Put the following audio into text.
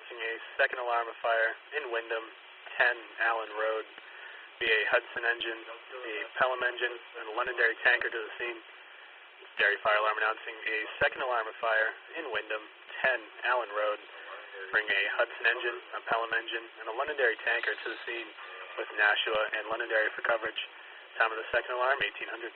announcing a second alarm of fire in Windham, 10 Allen Road. Be a Hudson engine, a Pelham engine, and a Londonderry tanker to the scene. Dairy fire alarm announcing a second alarm of fire in Windham, 10 Allen Road. Bring a Hudson engine, a Pelham engine, and a Londonderry tanker to the scene with Nashua and Londonderry for coverage. Time of the second alarm, 1800.